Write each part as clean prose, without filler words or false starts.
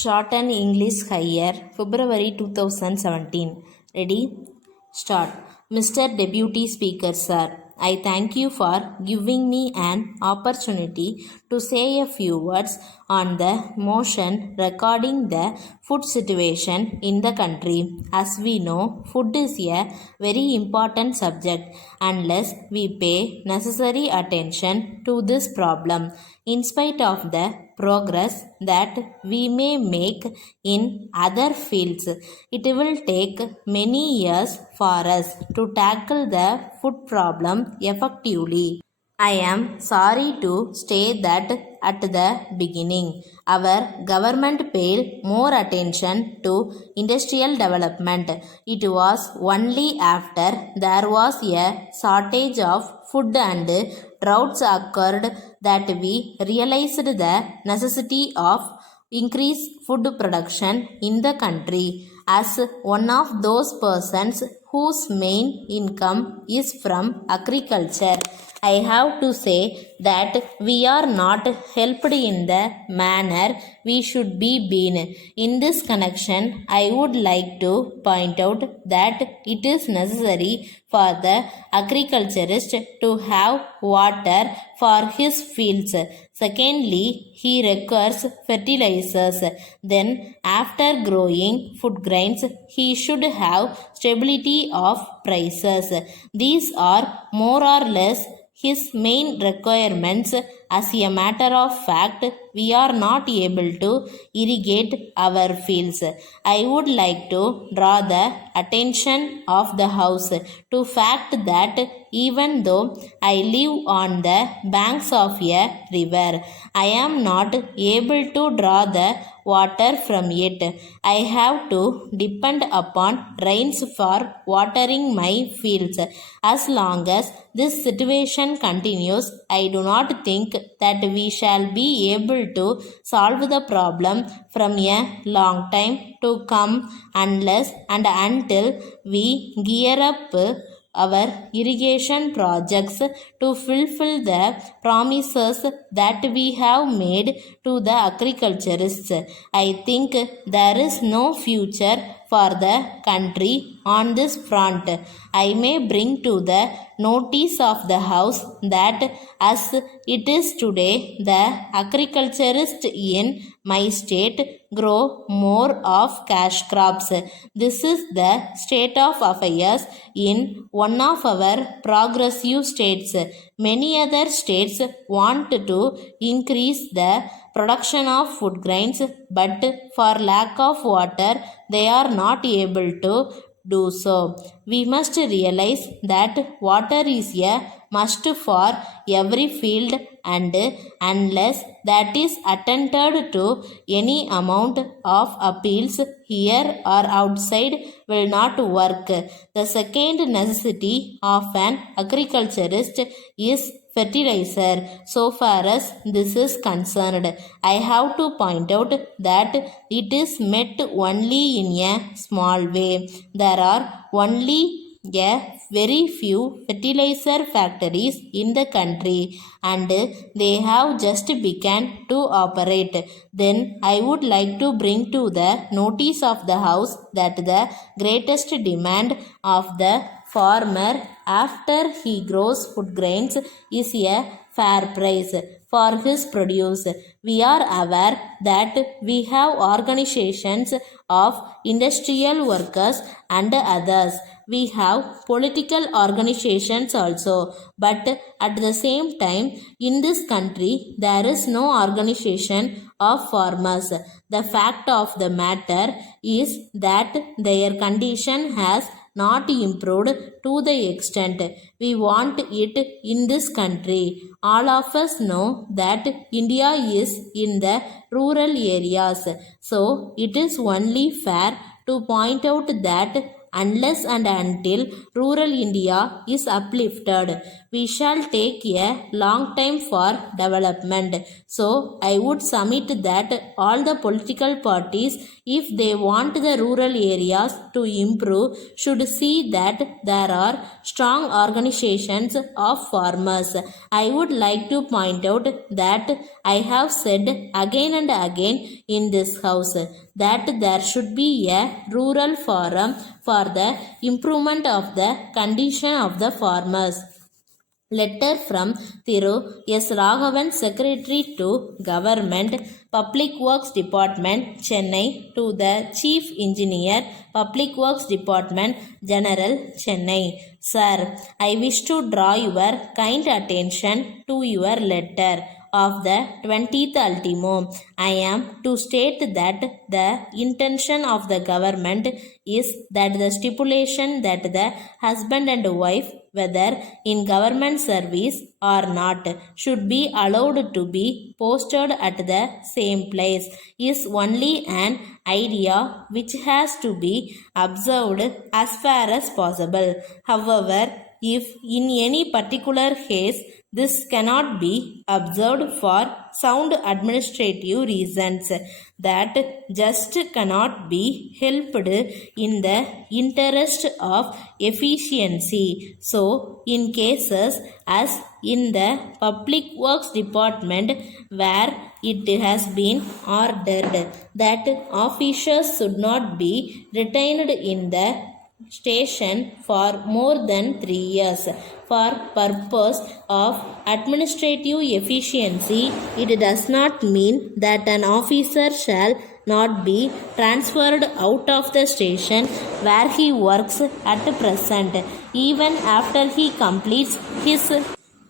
Shorthand English Higher, February 2017. Ready? Start. Mr. Deputy Speaker, Sir, I thank you for giving me an opportunity to say a few words on the motion regarding the food situation in the country. As we know, food is a very important subject unless we pay necessary attention to this problem. In spite of the progress that we may make in other fields, it will take many years for us to tackle the food problem effectively. I am sorry to state that at the beginning, our government paid more attention to industrial development. It was only after there was a shortage of food and droughts occurred that we realized the necessity of increased food production in the country. As one of those persons whose main income is from agriculture, I have to say that we are not helped in the manner we should be been. In this connection, I would like to point out that it is necessary for the agriculturist to have water for his fields. Secondly, he requires fertilizers. Then, after growing food grains, he should have stability of prices. These are more or less his main requirements. As a matter of fact, we are not able to irrigate our fields. I would like to draw the attention of the House to fact that even though I live on the banks of a river, I am not able to draw the water from it. I have to depend upon rains for watering my fields. As long as this situation continues, I do not think that we shall be able to solve the problem from a long time to come unless and until we gear up our irrigation projects to fulfill the promises that we have made to the agriculturists. I think there is no future for the country on this front. I may bring to the notice of the House that as it is today, the agriculturists in my state grow more of cash crops. This is the state of affairs in one of our progressive states. Many other states want to increase the production of food grains, but for lack of water, they are not able to do so. We must realize that water is a must for every field, and unless that is attended to, any amount of appeals here or outside will not work. The second necessity of an agriculturist is fertilizer. So far as this is concerned, I have to point out that it is met only in a small way. There are only a very few fertilizer factories in the country, and they have just begun to operate. Then I would like to bring to the notice of the House that the greatest demand of the farmer after he grows food grains is a fair price for his produce. We are aware that we have organizations of industrial workers and others. We have political organizations also, but at the same time, in this country, there is no organization of farmers. The fact of the matter is that their condition has not improved to the extent we want it in this country. All of us know that India is in the rural areas, so it is only fair to point out that unless and until rural India is uplifted. We shall take a long time for development. So, I would submit that all the political parties, if they want the rural areas to improve, should see that there are strong organizations of farmers. I would like to point out that I have said again and again in this house that there should be a rural forum for the improvement of the condition of the farmers. Letter from Thiru S. Raghavan, Secretary to Government, Public Works Department, Chennai, to the Chief Engineer, Public Works Department, General, Chennai. Sir, I wish to draw your kind attention to your letter of the 20th ultimo. I am to state that the intention of the government is that the stipulation that the husband and wife, whether in government service or not, should be allowed to be posted at the same place is only an idea which has to be observed as far as possible. However, if in any particular case this cannot be observed for sound administrative reasons, that just cannot be helped in the interest of efficiency. So, in cases as in the Public Works Department where it has been ordered that officers should not be retained in the station for more than 3 years for purpose of administrative efficiency, it does not mean that an officer shall not be transferred out of the station where he works at present, even after he completes his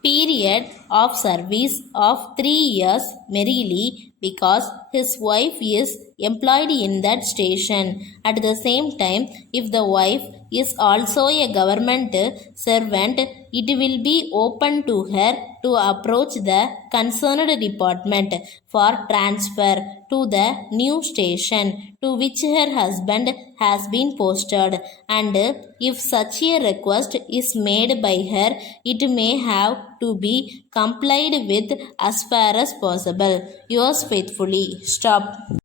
period of service of 3 years merely because his wife is employed in that station. At the same time, if the wife is also a government servant, it will be open to her to approach the concerned department for transfer to the new station to which her husband has been posted, and if such a request is made by her, it may have to be complied with as far as possible. Yours faithfully. Stop.